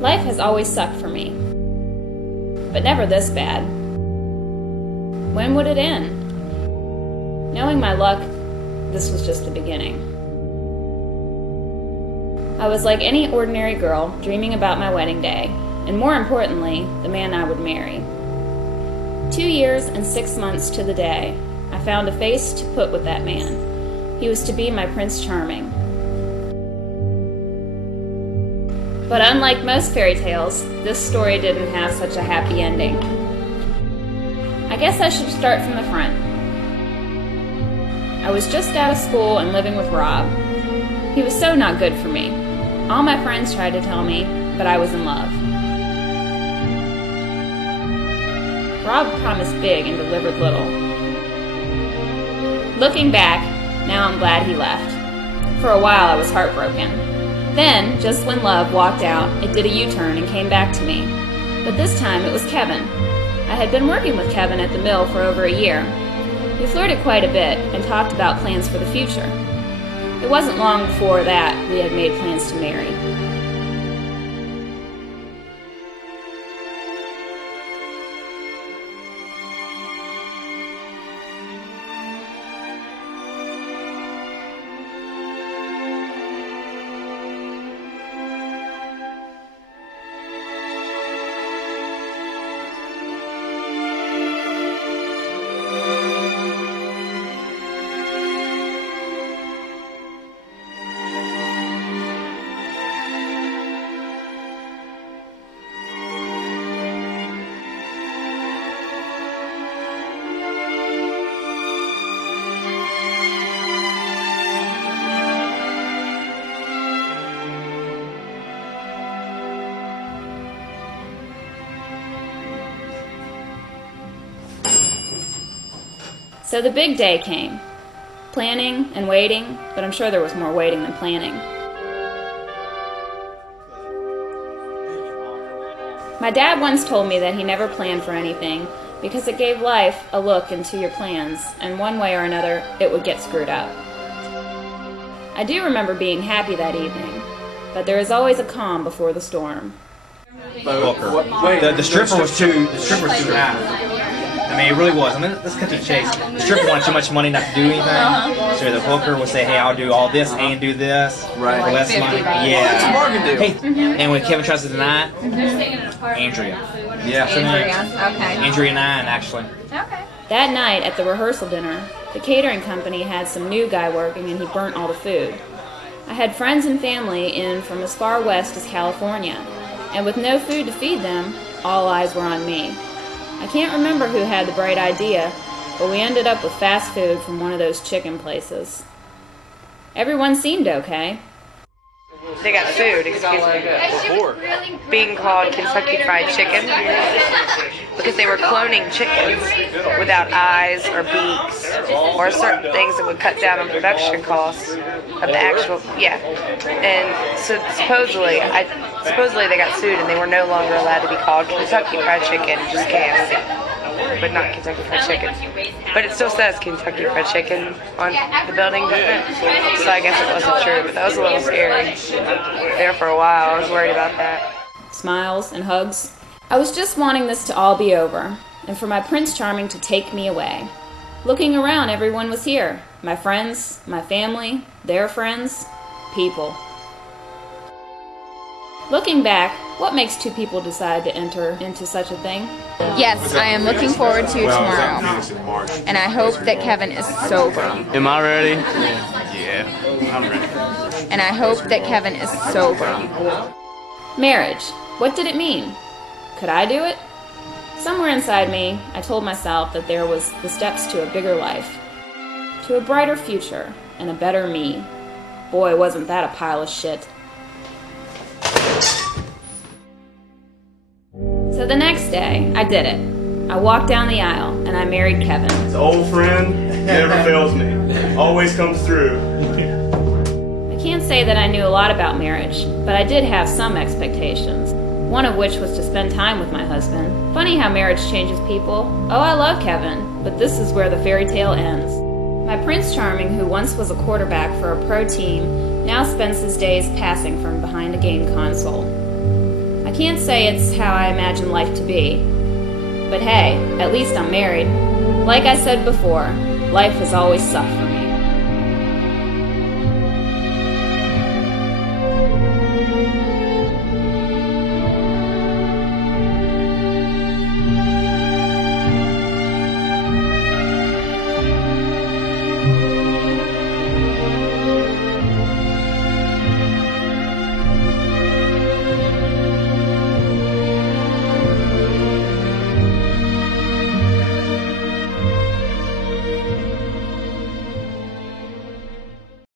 Life has always sucked for me, but never this bad. When would it end? Knowing my luck, this was just the beginning. I was like any ordinary girl, dreaming about my wedding day, and more importantly, the man I would marry. 2 years and 6 months to the day, I found a face to put with that man. He was to be my Prince Charming. But unlike most fairy tales, this story didn't have such a happy ending. I guess I should start from the front. I was just out of school and living with Rob. He was so not good for me. All my friends tried to tell me, but I was in love. Rob promised big and delivered little. Looking back, now I'm glad he left. For a while I was heartbroken. Then, just when love walked out, it did a U-turn and came back to me. But this time it was Kevin. I had been working with Kevin at the mill for over a year. We flirted quite a bit and talked about plans for the future. It wasn't long before that we had made plans to marry. So the big day came. Planning and waiting, but I'm sure there was more waiting than planning. My dad once told me that he never planned for anything because it gave life a look into your plans, and one way or another, it would get screwed up. I do remember being happy that evening, but there is always a calm before the storm. The stripper was too high. I mean, it really was. I mean, let's cut to the chase. The stripper wanted too much money not to do anything. So the hooker would say, hey, I'll do all this and do this for less money. Yeah. It's a bargain deal. Hey, and when Kevin tries to deny it, Andrea. Yeah. Andrea 9, actually. Okay. That night at the rehearsal dinner, the catering company had some new guy working and he burnt all the food. I had friends and family in from as far west as California, and with no food to feed them, all eyes were on me. I can't remember who had the bright idea, but we ended up with fast food from one of those chicken places. Everyone seemed okay. They got sued, excuse me, being called Kentucky Fried Chicken because they were cloning chickens without eyes or beaks or certain things that would cut down on production costs of the actual, and so supposedly they got sued and they were no longer allowed to be called Kentucky Fried Chicken, just KFC, but not Kentucky Fried Chicken. But it still says Kentucky Fried Chicken on the building, doesn't it? So I guess it wasn't true, but that was a little scary. There for a while, I was worried about that. Smiles and hugs. I was just wanting this to all be over, and for my Prince Charming to take me away. Looking around, everyone was here. My friends, my family, their friends, people. Looking back, what makes two people decide to enter into such a thing? Yes, I am looking forward to tomorrow, and I hope that Kevin is sober. Am I ready? Yeah, I'm ready. And I hope that Kevin is sober. Marriage. What did it mean? Could I do it? Somewhere inside me, I told myself that there was the steps to a bigger life, to a brighter future, and a better me. Boy, wasn't that a pile of shit. So the next day, I did it. I walked down the aisle, and I married Kevin. It's an old friend, never fails me. Always comes through. I can't say that I knew a lot about marriage, but I did have some expectations. One of which was to spend time with my husband. Funny how marriage changes people. Oh, I love Kevin, but this is where the fairy tale ends. My Prince Charming, who once was a quarterback for a pro team, now spends his days passing from behind a game console. I I can't say it's how I imagine life to be. But hey, at least I'm married. Like I said before, life has always sucked for me.